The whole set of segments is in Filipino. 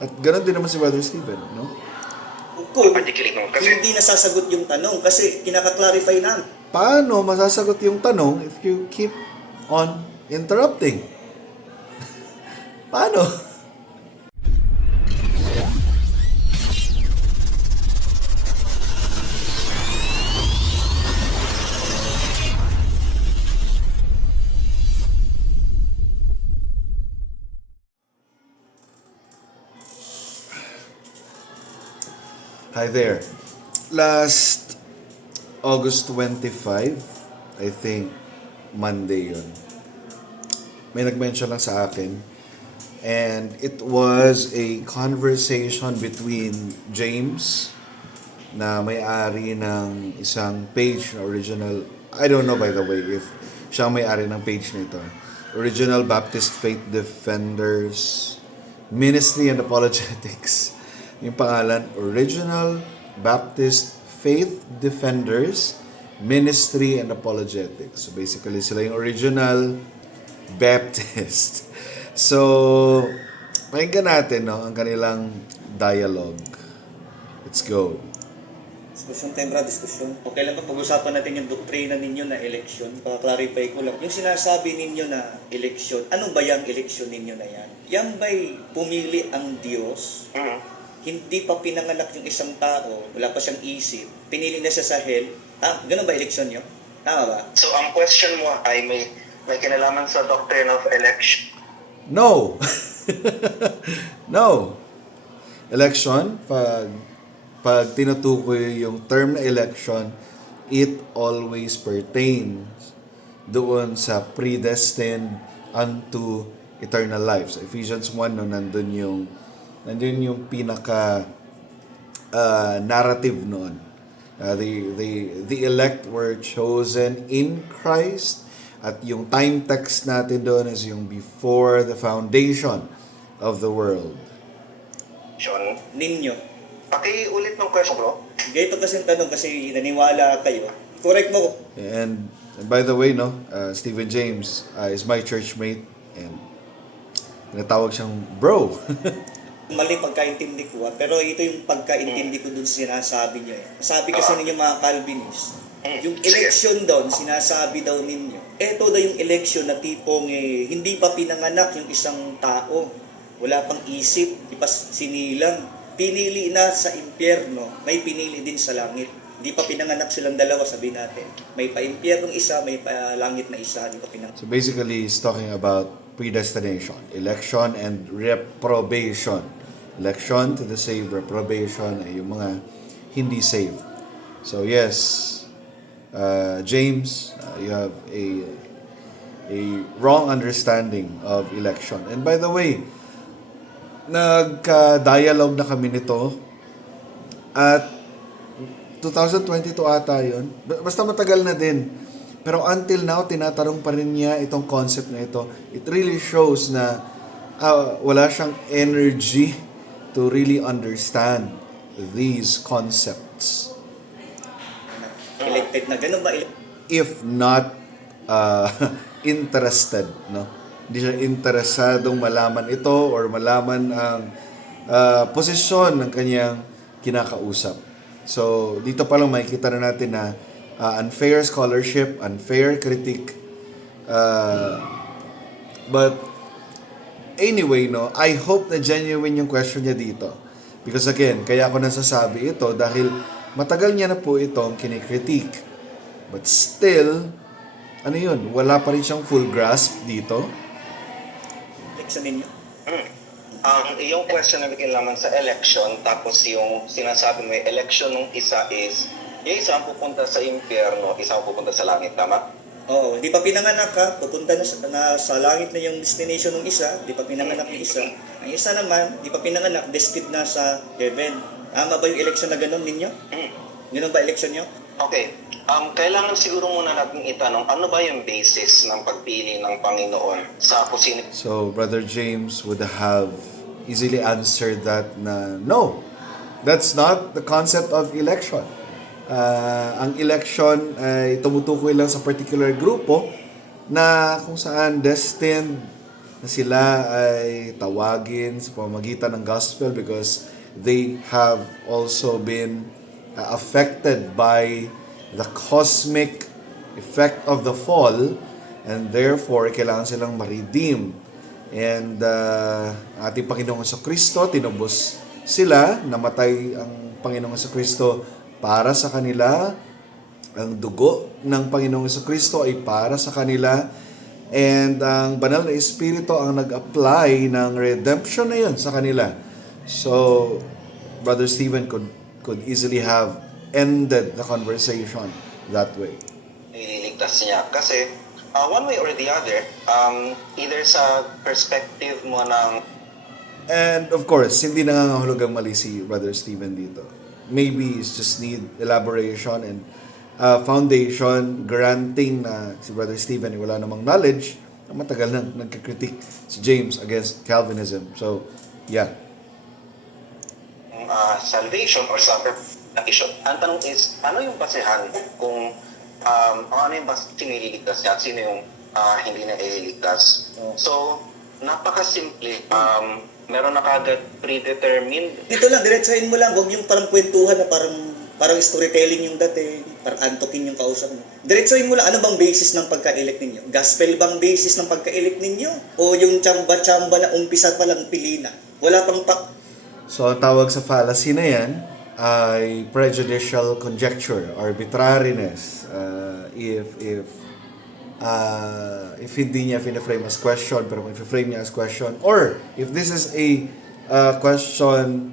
At ganoon din naman si Brother Steven, no? Kung Kasi hindi nasasagot yung tanong kasi kinaka-clarify namin. Paano masasagot yung tanong if you keep on interrupting? Paano? Hi there. Last August 25, I think, Monday yun. May nag-mention lang sa akin. And it was a conversation between James, na may-ari ng isang page na original. I don't know, by the way, if siya ang may-ari ng page nito. Original Baptist Faith Defenders Ministry and Apologetics. Yung pangalan, Original Baptist Faith Defenders Ministry and Apologetics. So basically, sila yung original Baptist. So, pakinggan natin, no, ang kanilang dialogue. Let's go. Diskusyon, Tembra, diskusyon. Okay lang ba pag-usapan natin yung doktrina ninyo na eleksyon? Pa-clarify ko lang. Yung sinasabi ninyo na eleksyon, ano ba yung eleksyon ninyo na yan? Yan ba'y pumili ang Diyos? Hindi pa pinanganak yung isang tao, wala pa siyang isip, pinili na siya sa hell. Ganun ba eleksyon nyo? Tama ba? So, ang question mo ay may kinalaman sa doctrine of election. No! No! Election, pag tinutukoy yung term na election, it always pertains doon sa predestined unto eternal life. So Ephesians 1, no, nandun yung pinaka narrative noon. The elect were chosen in Christ, at yung time text natin doon is yung before the foundation of the world. Sean, Ninyo. pakiulit ng question, bro. Ganito kasi yung tanong kasi naniwala kayo. Correct mo ko. And by the way, no, Stephen James is my churchmate, and natawag siyang bro. Mali pagkaintindi ko pero ito yung pagkaintindi ko dun sa sinasabi niyo. Sabi kasi ninyo mga Calvinist, yung election doon, sinasabi daw ninyo, eto daw yung election na tipong hindi pa pinanganak yung isang tao. Wala pang isip, di pa sinilang. Pinili na sa impyerno, may pinili din sa langit. Di pa pinanganak silang dalawa, sabi natin. May pa-impyernong isa, may pa-langit na isa, di pa pinanganak. So basically, he's talking about predestination, election, and reprobation. Election to the saved, reprobation ay yung mga hindi saved. So yes, James, you have a wrong understanding of election. And by the way, nagka-dialogue na kami nito at 2022 ata yun. Basta matagal na din. Pero until now, tinatarong pa rin niya itong concept na ito. It really shows na wala siyang energy to really understand these concepts. Elected na. Ganun ba? If not interested, no? Hindi siya interesadong malaman ito or malaman ang posisyon ng kanyang kinakausap. So, dito pa lang makikita na natin na unfair scholarship, unfair critique. But anyway, no, I hope na genuine yung question niya dito. Because again, kaya ako nasasabi ito dahil matagal niya na po itong kinikritik. But still, ano yun, wala pa rin siyang full grasp dito. Election ninyo. Ang iyong question na kinalaman sa election, tapos yung sinasabi mo yung election ng isa is, yung isa ang pupunta sa impyerno, isa ang pupunta sa langit, tama? Oo, di pa pinanganak ka, pupunta na sa langit na yung destination ng isa, di pa pinanganak ng isa. Ang isa naman, di pa pinanganak, destined na sa heaven. Tama ba yung election na ganun ninyo? Ganun ba election nyo? Okay. Kailangan siguro muna natin itanong, ano ba yung basis ng pagpili ng Panginoon sa kung sino? So, Brother James would have easily answered that na, no, that's not the concept of election. Ang election ay tumutukoy lang sa particular grupo na kung saan destined na sila ay tawagin sa pamamagitan ng gospel because they have also been affected by the cosmic effect of the fall, and therefore kailangan silang ma-redeem. And ating Panginoong Kristo, tinubos sila, namatay ang Panginoong Kristo para sa kanila. Ang dugo ng Panginoong Kristo ay para sa kanila. And ang banal na Espiritu ang nag-apply ng redemption na yun sa kanila. So, Brother Stephen could easily have ended the conversation that way. Nililigtas niya. Kasi, one way or the other, either sa perspective mo ng And of course, hindi nangangahulugang mali si Brother Stephen dito. Maybe it's just need elaboration and foundation granting na si Brother Stephen ay wala namang knowledge na matagal nang nagkikritik si James against Calvinism. So, yeah. Salvation or salvation. Ang tanong is, ano yung basehan kung ano yung nililigtas niya at sino yung hindi na ililigtas? So, napakasimple. Meron na kagad predetermined. Dito lang, diretsahin mo lang. Huwag yung parang kwentuhan na parang storytelling yung dati. Parang antokin yung kausap mo. Diretsahin mo lang, ano bang basis ng pagka-elect ninyo? Gospel bang basis ng pagka-elect ninyo? O yung tsamba-tsamba na umpisa pa lang pilina? Wala pang So, ang tawag sa fallacy na yan ay prejudicial conjecture, arbitrariness. If hindi niya frame as question, pero kung i-frame niya as question, or if this is a question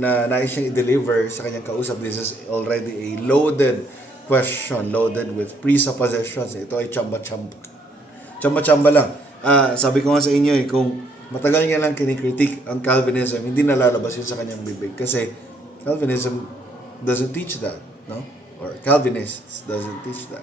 na nais siyang i-deliver sa kanyang kausap, this is already a loaded question, loaded with presuppositions. Ito ay chamba-chamba. Chamba-chamba lang. Sabi ko nga sa inyo, kung matagal niya lang kinikritik ang Calvinism, hindi nalalabas yun sa kanyang bibig. Kasi Calvinism doesn't teach that, no? Or Calvinists doesn't teach that.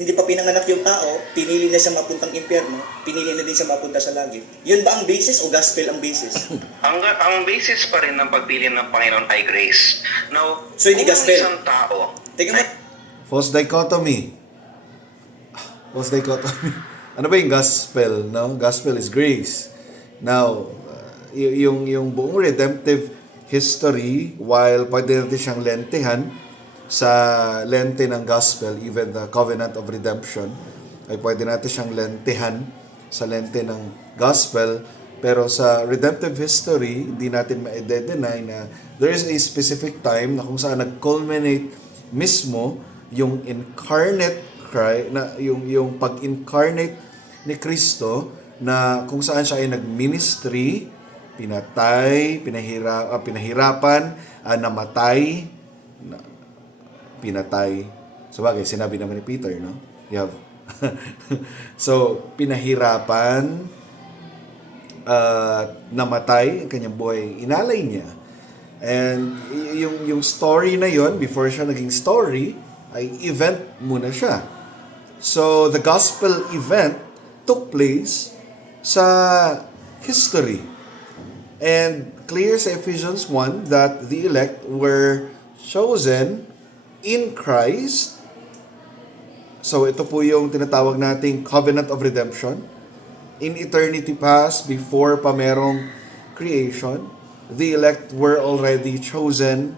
hindi pa pinanganak yung tao, pinili na siya mapuntang impyerno, pinili na din siya mapunta sa langit. Yun ba ang basis o gospel ang basis? ang basis pa rin ng pagpili ng Panginoon ay grace. Now, So, hindi kung gospel. isang tao, Tingnan mo, False dichotomy. False dichotomy. Ano ba yung gospel? No? Gospel is grace. Now, yung buong redemptive history, while pwede natin siyang lentehan sa lente ng gospel, even the covenant of redemption, ay pwede natin siyang lentehan sa lente ng gospel. Pero sa redemptive history, hindi natin ma-deny na there is a specific time na kung saan nag-culminate mismo yung incarnate Christ, na yung pag-incarnate ni Kristo, na kung saan siya ay nag-ministry, pinatay, pinahirapan, namatay, pinatay. So bagay, sinabi naman ni Peter, no? You have so, pinahirapan, namatay ang kanyang buhay, inalay niya. And yung story na yon, before siya naging story, ay event muna siya. So, the gospel event took place sa history. And clear sa Ephesians 1 that the elect were chosen in Christ. So, ito po yung tinatawag nating covenant of redemption. In eternity past, before pa merong creation, the elect were already chosen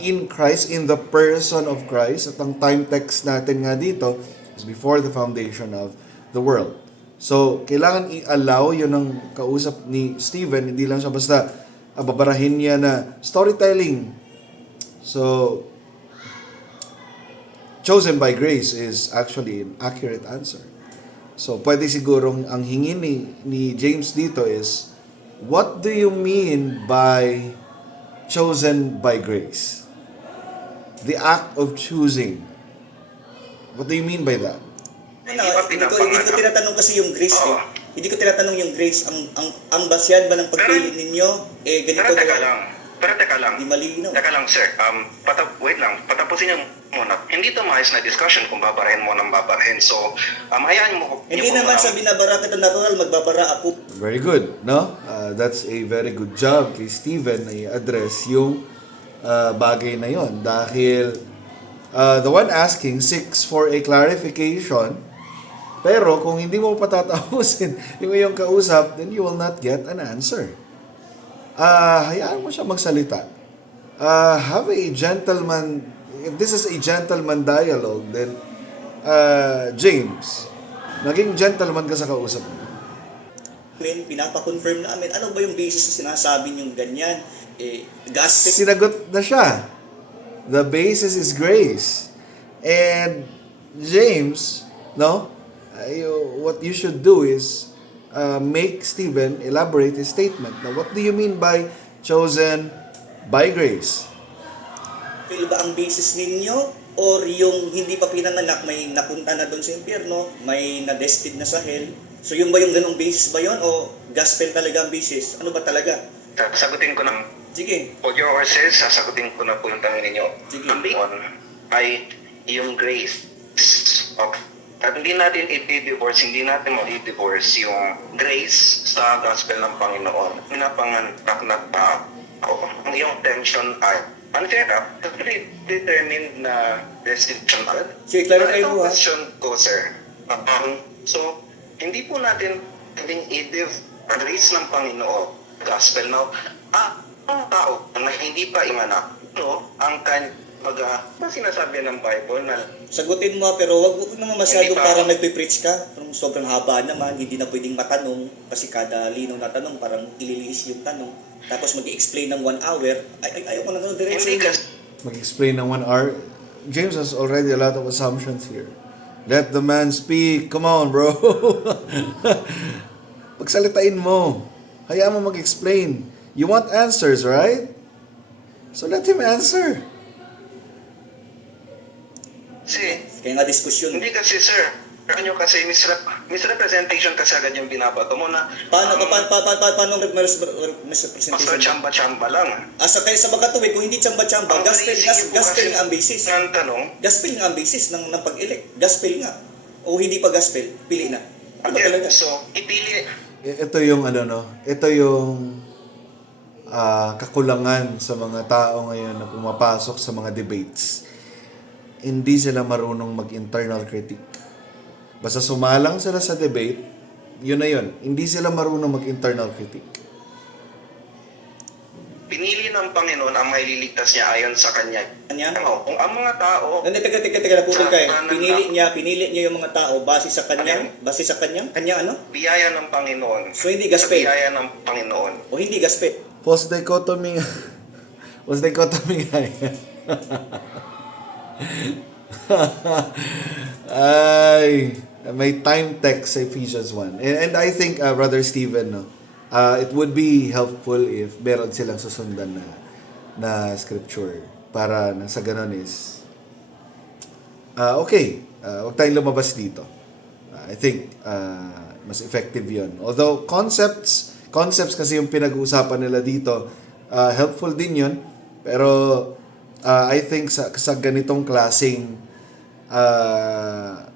in Christ, in the person of Christ. At ang time text natin nga dito is before the foundation of the world. So, kailangan i-allow yun ang kausap ni Stephen. Hindi lang siya basta babarahin niya na storytelling. So, chosen by grace is actually an accurate answer. So, pwede sigurong ang hingin ni James dito is, what do you mean by chosen by grace? The act of choosing. What do you mean by that? hindi ko tinatanong kasi yung grace, Hindi ko tinatanong yung grace. Ang basyan ba ng pagpili ninyo? Ganito. Pero teka lang. Hindi malinaw. Teka lang, sir. Wait lang. Patapusin niyo muna. Hindi ito maayos na discussion kung babarahin mo ng babarahin. So, hayaan mo. Hindi naman sa binabara kita natural, magbabara ako. Very good, no? That's a very good job kay Stephen na i-address yung bagay na yon. Dahil the one asking seeks for a clarification Pero kung hindi mo patatapusin yung iyong kausap, then you will not get an answer. Hayaan mo siya magsalita. Have a gentleman, if this is a gentleman dialogue, then James, naging gentleman ka sa kausap mo. Pinapa-confirm namin, ano ba yung basis na sinasabi niyong ganyan? Gospel. Sinagot na siya. The basis is grace. And James, no? What you should do is make Stephen elaborate his statement. Now, what do you mean by chosen by grace? Gospel ba ang basis ninyo? Or yung hindi pa pinanganak, may napunta na doon sa impyerno, may na-destined na sa hell? So yung ba yung ganong basis ba yon o gospel talaga ang basis? Ano ba talaga? Sagutin ko ng Sige. for your horses, sasagutin ko na po yung tanong ninyo. Sige. Ang big one ay yung grace. Okay. At hindi natin i-divorce, hindi natin ma-divorce yung grace sa gospel ng Panginoon. Pinapanganak na tao. Ang iyong tension ay unfair up, determined na destination agad. Sige, clarify mo, Ang ha? question ko, sir. So, hindi po natin pwedeng i-divorce ang grace ng Panginoon, gospel. Now, ang tao na hindi pa imanak, ang sinasabi ng Bible na Sagutin mo, pero wag naman masyado Hindi pa. parang nagpe-preach ka. Parang sobrang haba naman, hindi na pwedeng matanong. Kasi kada linaw na tanong, parang ililihis yung tanong. Tapos mag-explain ng 1 hour. Ayaw ko na gano'n diretso. hindi kasi Mag-explain ng 1 hour. James has already a lot of assumptions here. Let the man speak. Come on, bro. Pagsalitain mo. Hayaan mo mag-explain. You want answers, right? So let him answer. Kaya nga diskusyon. Hindi kasi, sir. Ano kasi, misrepresentation kasi agad yung binabato mo na Paano Pastor misrepresentation? chamba-chamba lang. Kaya sa Bagatuwi, kung hindi chamba-chamba, Ang gospel naisip ko gospel kasi nga ang basis. ng tanong, Gospel nga ang basis ng pag-elect. Gospel nga. O hindi pa gospel, pili na. Ano ba talaga? so, ipili, Ito yung ito yung kakulangan sa mga tao ngayon na pumapasok sa mga debates. Hindi sila marunong mag-internal critique. Basta sumalang sila sa debate, yun na yun. Hindi sila marunong mag-internal critique. pinili ng Panginoon ang maililigtas niya ayon sa kanya. Kanya? Kung ang mga tao, Teka, naputol kayo. Pinili niya yung mga tao base sa kanyang ano? biyaya ng Panginoon, So hindi sa gospel. biyaya ng Panginoon, O hindi gospel. False dichotomy. False dichotomy nga yan. Ay, may time text sa Ephesians 1. And I think, Brother Stephen, no, it would be helpful if meron silang susundan na scripture para na sa ganun is okay, huwag tayong lumabas dito. I think mas effective yun. Although concepts kasi yung pinag-uusapan nila dito, helpful din yun. Pero I think sa ganitong klaseng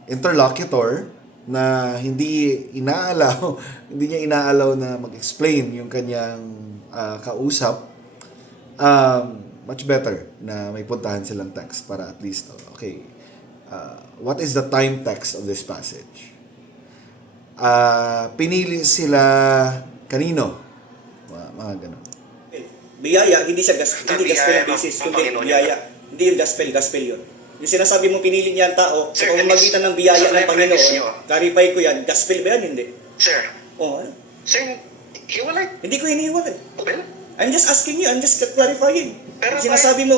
interlocutor na hindi niya inaalaw na mag-explain yung kanyang kausap, much better na may puntahan silang text para at least, okay, what is the time text of this passage? Pinili sila kanino? Mga ganun. Biyaya, hindi siya gospel, Sa hindi gospel ang biyaya basis, ng kundi Panginoon biyaya. Hindi yung gospel yun. Yung sinasabi mong pinili niya ang tao, Sir, sa pamamagitan ng biyaya sa ng reference Panginoon, nyo. clarify ko yan, gospel ba yan? Hindi. Sir, Oh, ano? sir, hiwalay. Hindi ko hinihiwalay. Well, I'm just asking you, I'm just clarifying. Pero Sinasabi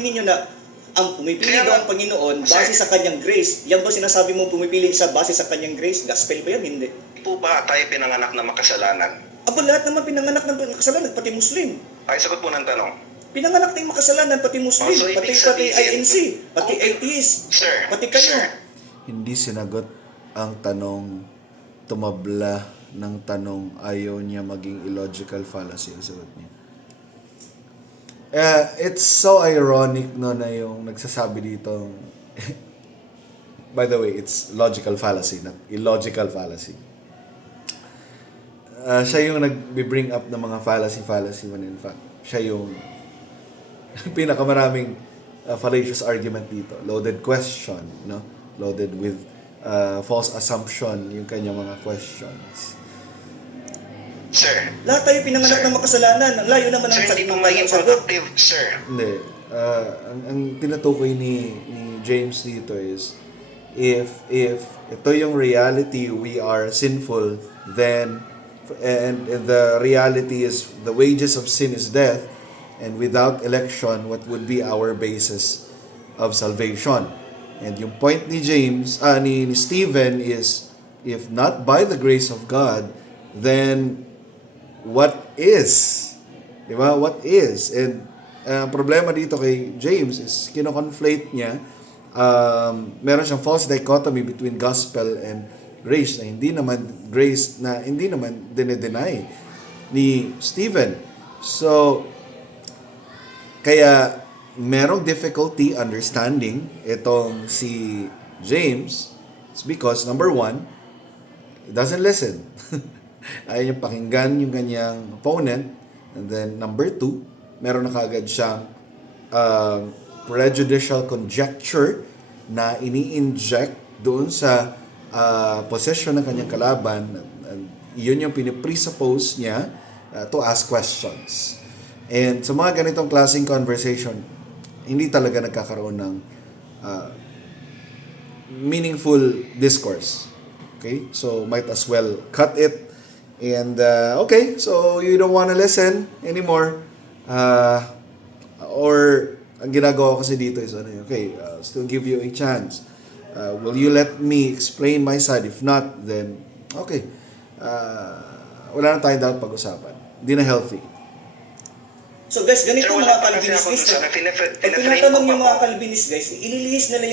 ninyo na ang pumipili Kaya daw nga, ang Panginoon sir. base sa kanyang grace. Yan ba sinasabi mo pumipili siya base sa kanyang grace? Gospel ba yan? Hindi. po ba tayo pinanganak na makasalanan? Aba, lahat naman pinanganak ng kasalanan, pati Muslim. Ay, sagot po ng tanong. Pinanganak tayong makasalanan, pati Muslim, Oh, so ibig pati sabihin- INC, pati Okay. atheist, Sir, pati kayo. sir, Hindi sinagot ang tanong, tumabla ng tanong, ayaw niya maging illogical fallacy ang sagot niya. It's so ironic no na yung nagsasabi dito. By the way, it's logical fallacy, not illogical fallacy. Siya yung nag-bring up ng mga fallacy when in fact, siya yung pinakamaraming fallacious argument dito. Loaded question, no? Loaded with false assumption yung kanyang mga questions. Sir, Lahat tayo pinanganak Sir. ng makasalanan. Ang layo naman sir, ng hindi po ng maging sagot. productive, sir. Hindi. Ang tinutukoy ni James dito is, if ito yung reality, we are sinful, then, and the reality is the wages of sin is death, and without election, what would be our basis of salvation? And yung point ni James, ni Stephen is, if not by the grace of God, then what is? Di ba? What is? And ang problema dito kay James is kino-conflate niya, meron siyang false dichotomy between gospel and grace na hindi naman dinedeny ni Stephen. So, kaya merong difficulty understanding itong si James. It's because, number one, he doesn't listen. Ayaw niyang pakinggan yung kanyang opponent. And then, number two, meron na kagad siyang prejudicial conjecture na ini-inject doon sa position ng kanyang kalaban. And yun yung pinipresuppose niya to ask questions. And sa mga ganitong klaseng conversation, hindi talaga nagkakaroon ng meaningful discourse. Okay? So, might as well cut it. And, okay, so you don't want to listen anymore. Or, ang ginagawa ko kasi dito is, okay, still give you a chance. Will you let me explain my side? If not, then, okay. Wala na tayong dapat pag-usapan. Hindi na healthy. So guys, ganito Sir, mga wala pa kasi Calvinist ako guys. dun sa Pag tinatanong yung mga Calvinist guys, ililihis nila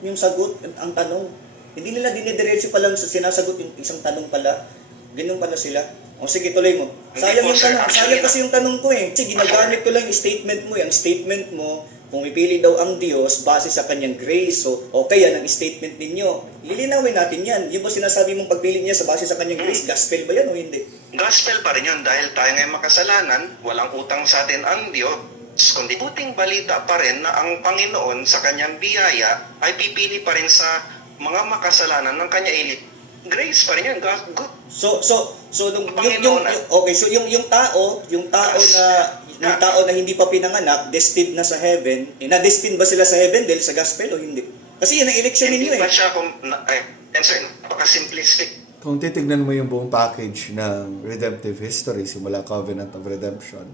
yung sagot, ang tanong. Hindi nila dinidiretso pa lang sa sinasagot yung isang tanong pala. Ganun pala sila. O sige, tuloy mo. Sayang Hindi po, yung sir. tanong. Actually, Sayang kasi yung tanong ko eh. Sige, ginagamit ko lang yung statement mo. Yung statement mo, kung ipili daw ang Diyos base sa kanyang grace, so okay yan ang statement ninyo. Lilinawin natin yan. Yung ba sinasabi mong pagpili niya sa base sa kanyang grace, gospel ba yan o hindi? Gospel pa rin yun dahil tayo ngayon makasalanan, walang utang sa atin ang Diyos, kundi buting balita pa rin na ang Panginoon sa kanyang biyaya ay pipili pa rin sa mga makasalanan ng kanya elite. Grace pa rin yun. Good. So yung Panginoon, okay, so yung tao na hindi pa pinanganak, destined na sa heaven, na-destined ba sila sa heaven dahil sa gospel o hindi? Kasi yan ang election ninyo Hindi eh. ba siya answer, napaka-simplistic. Kung titignan mo yung buong package ng redemptive history, simula Covenant of Redemption,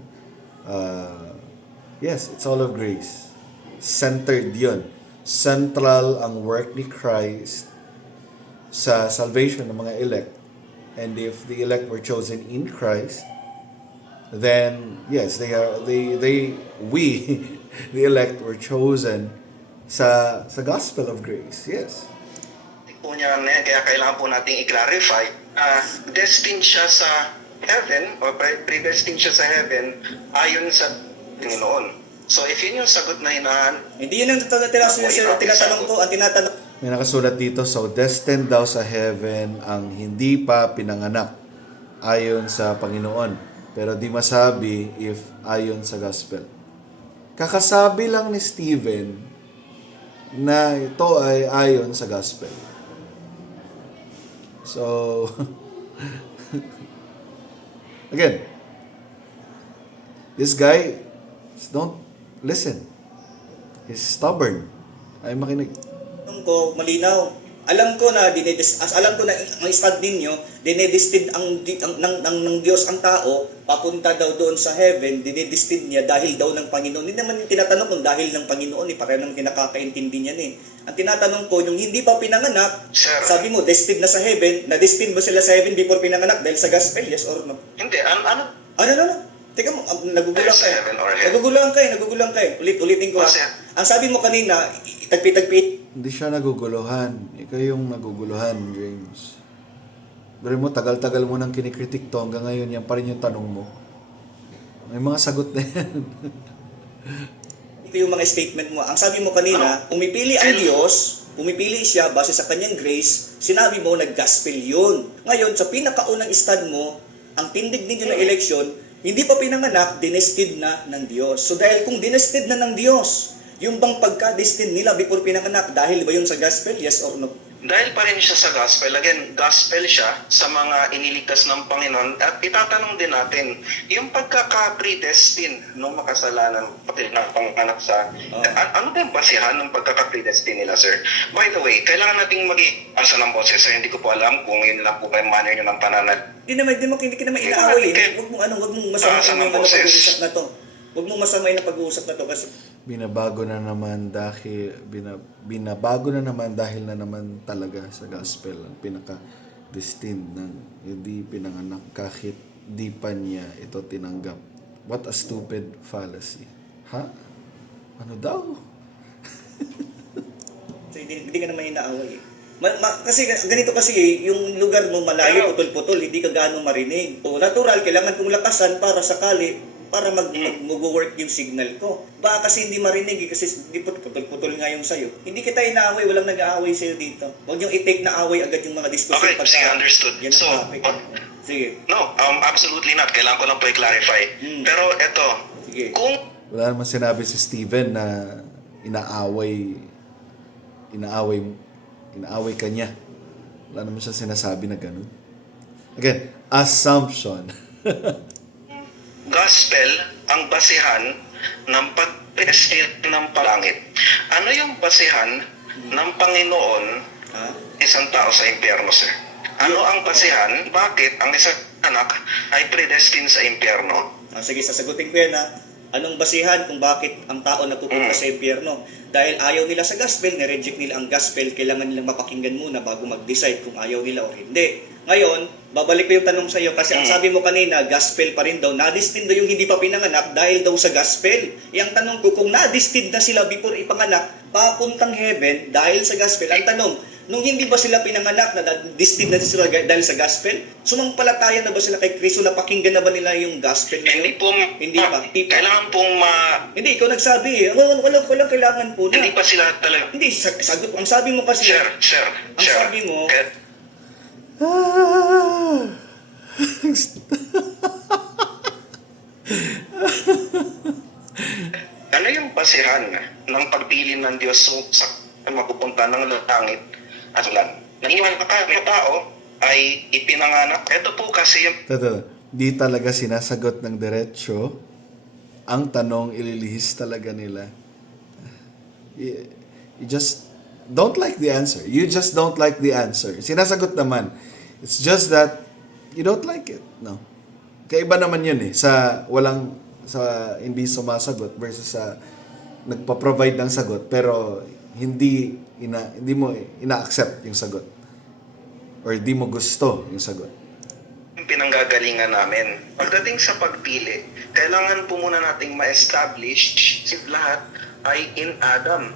yes, it's all of grace. Centered yun. Central ang work ni Christ sa salvation ng mga elect. And if the elect were chosen in Christ, then yes, we, the elect, were chosen sa gospel of grace. Yes. Po niya na yan, kaya kailangan po nating i-clarify, destined siya sa heaven, o predestined siya sa heaven, ayon sa Panginoon. So, if yun yung sagot na Hindi yun ang tinatanong ko. Ang tinatanong May nakasulat dito, so destined daw sa heaven ang hindi pa pinanganak ayon sa Panginoon. Pero di masabi if ayon sa gospel. Kakasabi lang ni Stephen na ito ay ayon sa gospel. So, again, this guy, don't listen. He's stubborn. Ay makinig. ko malinaw. Alam ko na ang stand ninyo, dinedestined ng Diyos ang tao papunta daw doon sa heaven, dinedestined niya dahil daw ng Panginoon. Hindi naman yung tinatanong kung dahil ng Panginoon, pareho nang kinakakaintindi niyan eh. Ang tinatanong ko, yung hindi pa pinanganak, Sir. sabi mo, destined na sa heaven, na-destined ba sila sa heaven before pinanganak dahil sa gospel, yes or no? Hindi, ano? Ano? Teka mo, nagugulang Sa ka. heaven or hell? Nagugulang ka. Ulitin ko. Oh, sir. Ang sabi mo kanina, tagpi-tagpi Hindi siya naguguluhan. Ikaw yung naguguluhan, James. Pero mo, tagal-tagal mo nang kinikritik to. Hanggang ngayon, yan pa rin yung tanong mo. May mga sagot na yan. ito yung mga statement mo. Ang sabi mo kanina, pumipili ang Diyos, pumipili siya base sa kanyang grace, sinabi mo, nag-gospel yun. Ngayon, sa pinakaunang stand mo, ang tindig ninyo ng eleksyon, hindi pa pinanganak, dinestid na ng Diyos. So dahil kung dinestid na ng Diyos, yung bang pagka-destined nila before pinanganak, dahil ba yun sa gospel? Yes or no? dahil pa rin siya sa gospel, again, gospel siya sa mga iniligtas ng Panginoon, at itatanong din natin, yung pagkaka-predestine ng makasalanan, pati ng panganak sa, ano ba yung basihan ng pagkaka-predestine nila, sir? By the way, kailangan nating mag-iasa ng boses, sir. Hindi ko po alam kung yun lang po ba yung manner nyo ng pananal. Hindi ka naman inaaway eh. Huwag mong masamain Sa yung boses. pag-uusap na to. Huwag mong masamain na pag-uusap na to kasi Binabago na naman binabago na naman talaga sa gospel ang pinaka-destined ng hindi pinanganak kahit di pa niya ito tinanggap. What a stupid fallacy. Ha? Ano daw? so, hindi ka naman inaaway eh. Kasi ganito kasi eh, yung lugar mo malayo, putol-putol, hindi ka gaano marinig. O natural, kailangan kong lakasan para sakali para mag-work yung signal ko. Baka kasi hindi marinig eh, kasi di putol-putol nga yung sayo. Hindi kita inaaway, walang nag-aaway sa'yo dito. Huwag yung i-take na away agad yung mga discussion. Okay, sige, understood. Yan So, ang topic. Sige. no, absolutely not. Kailangan ko lang po i-clarify. Pero eto, Sige. kung Wala naman sinabi si Steven na inaaway ka niya. Wala naman siya sinasabi na ganun. Again, assumption. gospel ang basihan ng pag-present ng palangit. Ano yung basihan ng Panginoon Ha? isang tao sa impyerno, sir? Ano ang basihan? Bakit ang isang anak ay predestined sa impyerno? Sige, sasagutin ko yan ha. Anong basihan kung bakit ang tao napupunta sa impyerno? Dahil ayaw nila sa gospel, nireject nila ang gospel, kailangan nilang mapakinggan muna bago mag-decide kung ayaw nila o hindi. Ngayon, babalik ko yung tanong sa iyo kasi ang sabi mo kanina, gospel pa rin daw. Na-destined daw yung hindi pa pinanganak dahil daw sa gospel. Yung tanong ko, kung na-destined na sila before ipanganak, papuntang heaven dahil sa gospel. Ang tanong, nung hindi ba sila pinanganak, na-destined na sila dahil sa gospel? Sumampalataya na ba sila kay Kristo? Napakinggan na ba nila yung gospel? Hindi po, Hindi pa. kailangan pong Hindi, ikaw nagsabi eh. Walang kailangan po na. hindi pa sila talaga. Hindi, sagot. Ang sabi mo kasi, Sir. ang sabi mo, ano yung basihan ng pagpili ng Diyos sa mapupunta ng langit at ulan? Naniniwala ka ng tao ay ipinanganak. Ito po kasi yung Di talaga sinasagot ng diretsyo ang tanong, ililihis talaga nila. You just don't like the answer. You just don't like the answer. Sinasagot naman. It's just that you don't like it. No. Kaiba naman yun eh. Sa hindi sumasagot versus sa nagpa-provide ng sagot pero hindi mo ina-accept yung sagot. Or hindi mo gusto yung sagot. pinanggagalingan namin. Pagdating sa pagpili, kailangan po muna nating ma-establish si lahat ay in Adam.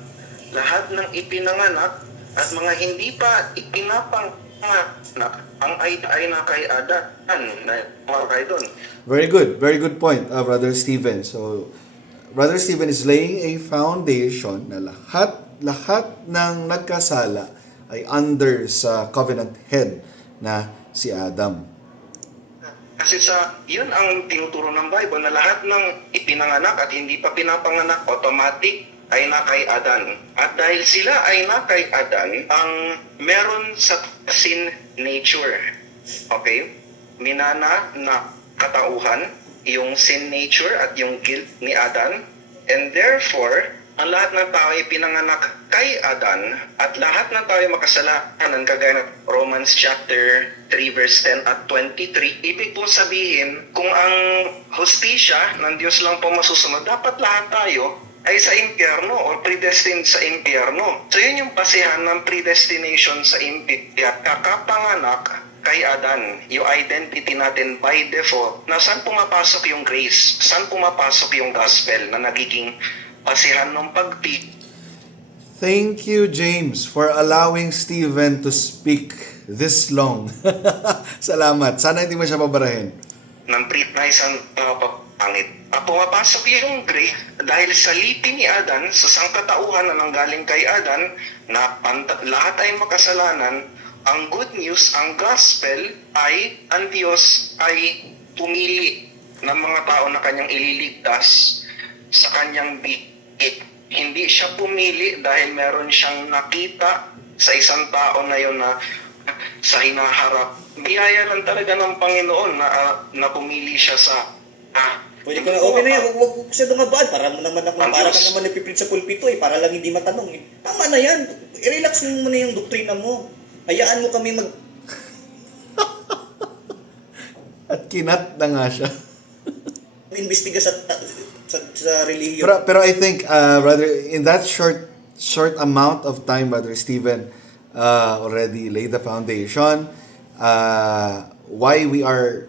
Lahat ng ipinanganak at mga hindi pa ipinapanganak ang ay na kay Adan. Mga kay doon. Very good point, Brother Steven. So, Brother Steven is laying a foundation na lahat ng nagkasala ay under sa covenant head na si Adam. Kasi yun ang tinuturo ng Bible na lahat ng ipinanganak at hindi pa pinapanganak automatic ay na kay Adan. At dahil sila ay na kay Adan, ang meron sa sin nature. Okay? Minana na katauhan, yung sin nature at yung guilt ni Adan. And therefore, ang lahat ng tao ay pinanganak kay Adan at lahat ng tao ay makasalanan kagaya ng Romans chapter 3 verse 10 at 23. Ibig pong sabihin, kung ang hustisya ng Diyos lang po masusunod, dapat lahat tayo ay sa impyerno o predestined sa impyerno. So yun yung basihan ng predestination sa impyerno. Kakapanganak kay Adan, yung identity natin by default, na saan pumapasok yung grace, saan pumapasok yung gospel na nagiging basihan ng pagpili. Thank you, James, for allowing Steven to speak this long. Salamat. Sana hindi mo siya pabarahin. Ng isang pangit. Pumapasok yung grace dahil sa lipi ni Adan, sa sangkatauhan na nanggaling kay Adan, na lahat ay makasalanan. Ang good news, ang gospel ay ang Diyos ay pumili ng mga tao na kanyang ililigtas sa kanyang bigit. Hindi siya pumili dahil meron siyang nakita sa isang tao na yun na sa hinaharap. Biyaya lang talaga ng Panginoon na pumili siya sa Pwede ko na, okay na yan, huwag siya dumabaan. Para mo naman ako, Ang para Diyos. ka naman nagpiplit sa pulpito para lang hindi matanong Tama na yan, i-relax mo muna yung doktrina mo. Hayaan mo kami At kinat na nga siya. mag-imbestiga sa relihiyon. Pero I think, brother, in that short amount of time, Brother Stephen already laid the foundation. Why we are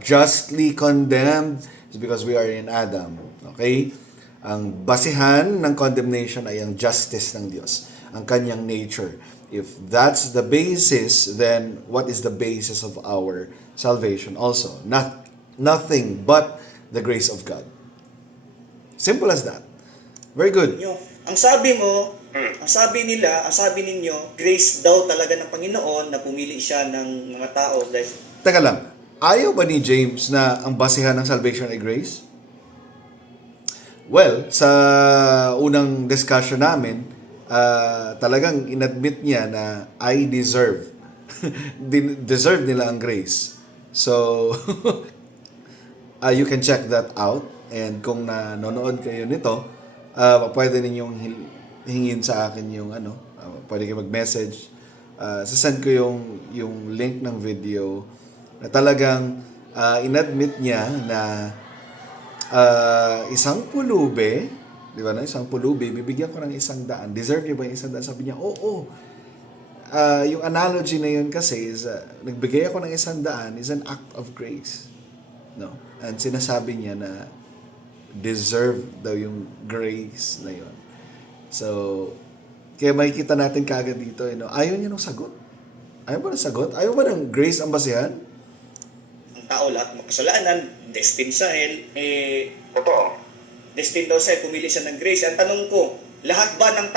justly condemned is because we are in Adam. Okay? Ang basihan ng condemnation ay ang justice ng Diyos, ang kanyang nature. If that's the basis, then what is the basis of our salvation also? Nothing but the grace of God. Simple as that. Very good. Ang sabi mo, ang sabi ninyo, grace daw talaga ng Panginoon na pumili siya ng mga tao. Teka lang, ayaw ba ni James na ang basihan ng salvation ay grace? Well, sa unang discussion namin, talagang inadmit niya na I deserve. Deserve nila ang grace. So, you can check that out. And kung nanonood kayo nito, pwede ninyong hingin sa akin yung pwede kayo mag-message. Sasend ko yung link ng video na talagang inadmit niya na isang pulubi, di ba na, isang pulubi, bibigyan ko ng 100. Deserve niya ba yung 100? Sabi niya, oo. Yung analogy na yun kasi is, nagbigay ako ng 100 is an act of grace. No? And sinasabi niya na deserve daw yung grace na yun. So, kaya makikita natin kaagad dito, ayaw niya ng sagot. Ayaw ba ng sagot? Ayaw ba ng grace ang basihan? Ang tao lahat makasalanan, destined sa hell, Totoo. destined daw siya, pumili siya ng grace. Ang tanong ko, lahat ba ng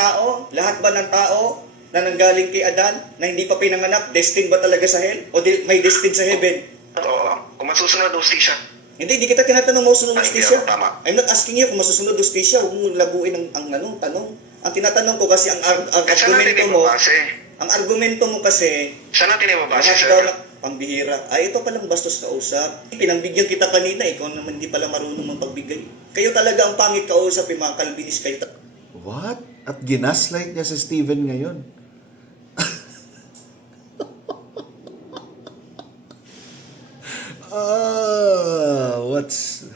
tao na nanggaling kay Adan, na hindi pa pinanganak, destined ba talaga sa hell? O may destined sa heaven? Totoo. Kung masusunod, hostisya. Hindi kita tinatanong mo sunod Ay, hostisya. tama. I'm not asking you kung masusunod hostisya, huwag mo laguin ang tanong. Ang tinatanong ko kasi ang Saan natin argumento mo, ibabase? ang argumento mo kasi, Saan natin ibabase, lahat sir? daw na pambihira. Ay, ito palang bastos kausap. Pinangbigyan kita kanina, ikaw naman hindi pala marunong magpagbigay. Kayo talaga ang pangit kausap, yung mga kalbinis kayo. What? At ginaslight niya si Stephen ngayon. What's...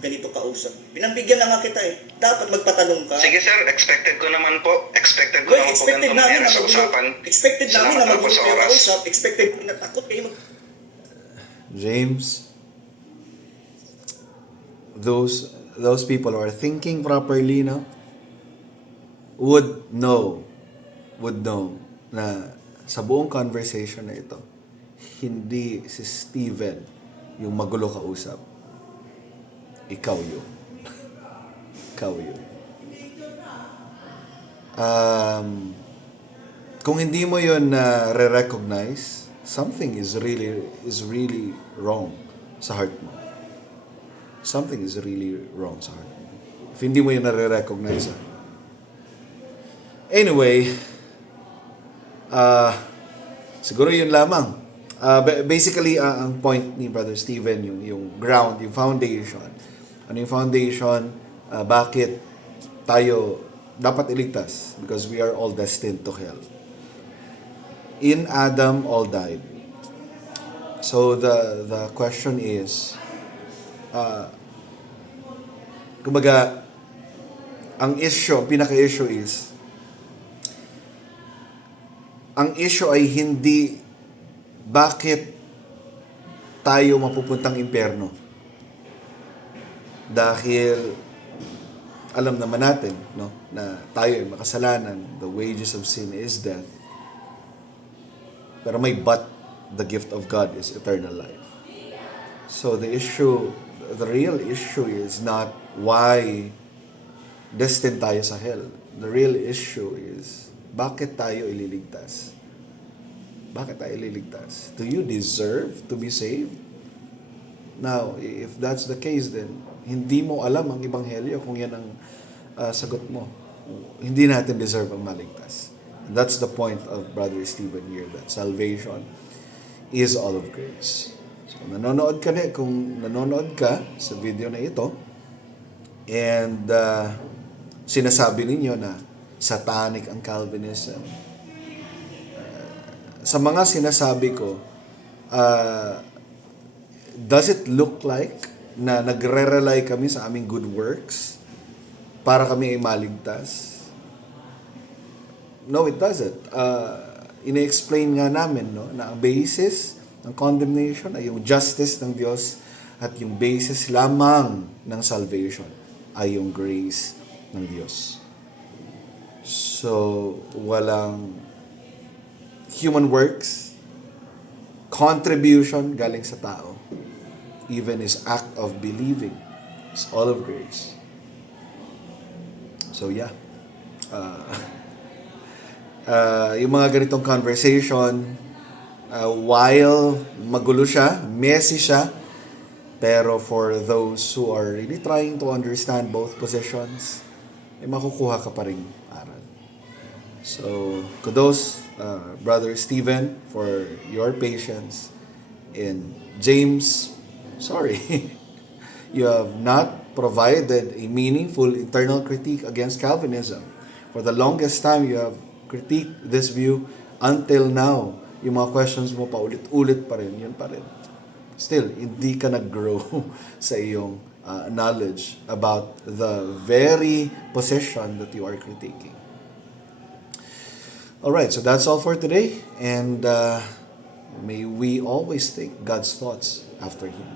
Ganito kausap. Pinangbigyan na nga kita Dapat magpatanong ka. Sige, sir. Expected ko naman po. Expected ko Well, naman po expected ganito namin mangyari na sa usapan. expected namin na Salamat magulo po sa kayo oras. kausap. Expected na takot kayo James, those people who are thinking properly now would know na sa buong conversation na ito, hindi si Steven yung magulo kausap. Ikaw yun. Ikaw yun. Kung hindi mo yun na re-recognize, something is really wrong sa heart mo. Something is really wrong sa heart mo. If hindi mo yun na-recognize. Anyway, siguro yun lamang. Basically, ang point ni Brother Stephen, yung ground, yung foundation. Ano yung foundation? Bakit tayo dapat iligtas? Because we are all destined to hell. In Adam, all died. So the question is, kumbaga, ang pinaka-issue is, ang issue ay hindi bakit tayo mapupuntang impyerno. Dahil alam naman natin, no, na tayo ay makasalanan, the wages of sin is death. Pero may but, the gift of God is eternal life. So the real issue is not why destined tayo sa hell. The real issue is, bakit tayo ililigtas? Bakit tayo ililigtas? Do you deserve to be saved? Now, if that's the case, then hindi mo alam ang ebanghelyo kung yan ang sagot mo. hindi natin deserve ang maligtas. And that's the point of Brother Stephen here, that salvation is all of grace. So, kung nanonood ka sa video na ito, and sinasabi ninyo na satanic ang Calvinism, sa mga sinasabi ko, does it look like na nagre-rely kami sa aming good works para kami ay maligtas? No, it doesn't. Ine-explain nga namin, no, na ang basis ng condemnation ay yung justice ng Diyos at yung basis lamang ng salvation ay yung grace ng Diyos. So, walang human works, contribution galing sa tao, even his act of believing is all of grace. So, yeah. Yung mga ganitong conversation, while magulo siya, messy siya, pero for those who are really trying to understand both positions, ay makukuha ka pa ring aral. So, kudos, Brother Stephen, for your patience. And James, sorry, you have not provided a meaningful internal critique against Calvinism. For the longest time, you have critiqued this view until now. Yung mga questions mo paulit-ulit pa rin, yun pa rin. Still, hindi ka nag-grow sa iyong knowledge about the very position that you are critiquing. Alright, so that's all for today. And may we always think God's thoughts after Him.